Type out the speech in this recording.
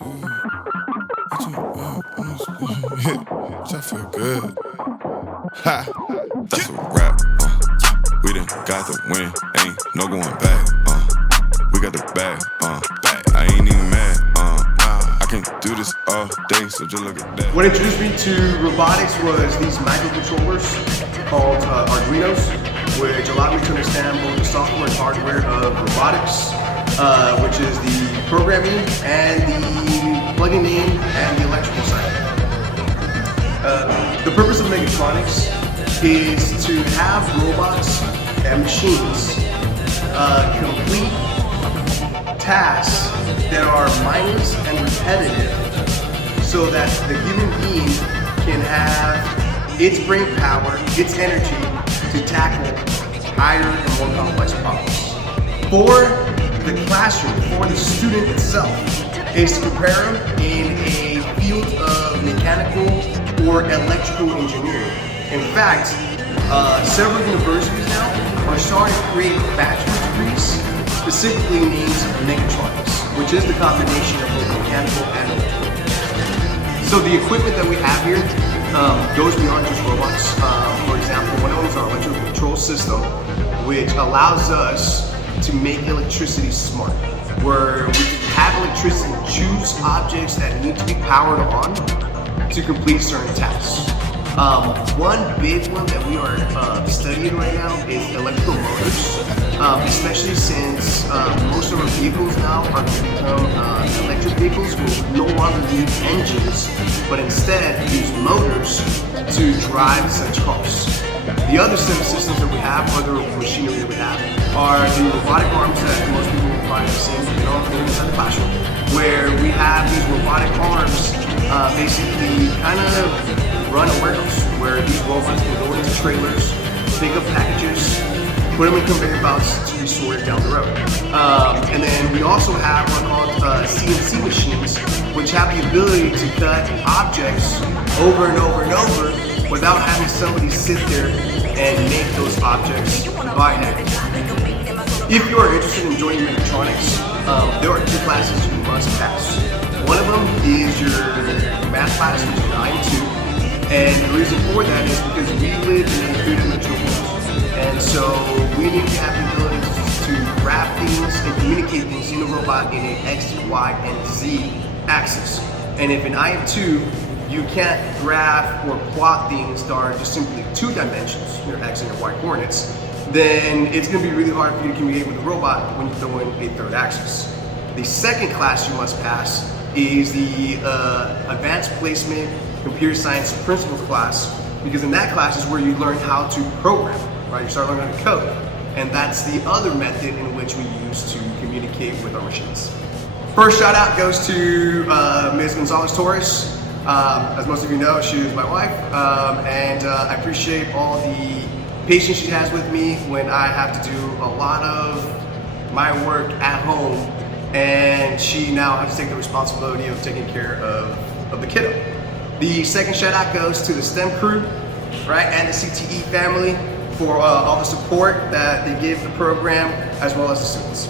I feel good. Ha! That's a wrap. We done got the win. Ain't no going back. We got the bag. I ain't even mad. I can do this all day, so just look at that. What introduced me to robotics was these microcontrollers called Arduinos, which allowed me to understand both the software and hardware of robotics, which is the programming and the plugging in and the electrical side. The purpose of mechatronics is to have robots and machines complete tasks that are mindless and repetitive, so that the human being can have its brain power, its energy to tackle higher and more complex problems. For the classroom, for the student itself, is to prepare them in a field of mechanical or electrical engineering. In fact, several universities now are starting to create bachelor's degrees specifically named Mechatronics, which is the combination of both mechanical and electrical. So the equipment that we have here goes beyond just robots. For example, one of them is our electrical control system, which allows us to make electricity smart, where we can have electricity choose objects that need to be powered on to complete certain tasks. One big one that we are studying right now is electrical motors, especially since most of our vehicles now are going to become electric vehicles will no longer use engines, but instead use motors to drive such cars. The other set of systems that we have, other machinery that we have, are the robotic arms that most people will probably have seen inside the classroom, where we have these robotic arms basically kind of run a warehouse, where these robots can go into trailers, pick up packages, put them in conveyor belts to be sorted down the road. And then we also have what are called Cnc Machines, which have the ability to cut objects over and over and over without having somebody sit there and make those objects by hand. If you are interested in joining mechatronics, there are two classes you must pass. One of them is your math class, which is 9-2. And the reason for that is because we live in a three-dimensional world. And so we need to have the ability to wrap things and communicate things in a robot in an X, Y, and Z axis. And if in IM2, you can't graph or plot things that are just simply two dimensions, your X and your Y coordinates, then it's going to be really hard for you to communicate with the robot when you throw in a third axis. The second class you must pass is the Advanced Placement Computer Science Principles class, because in that class is where you learn how to program, right? You start learning how to code. And that's the other method in which we use to communicate with our machines. First shout out goes to Ms. Gonzalez Torres. As most of you know, she is my wife, and I appreciate all the patience she has with me when I have to do a lot of my work at home, and she now has to take the responsibility of taking care of the kiddo. The second shout out goes to the STEM crew, right, and the CTE family for all the support that they give the program as well as the students.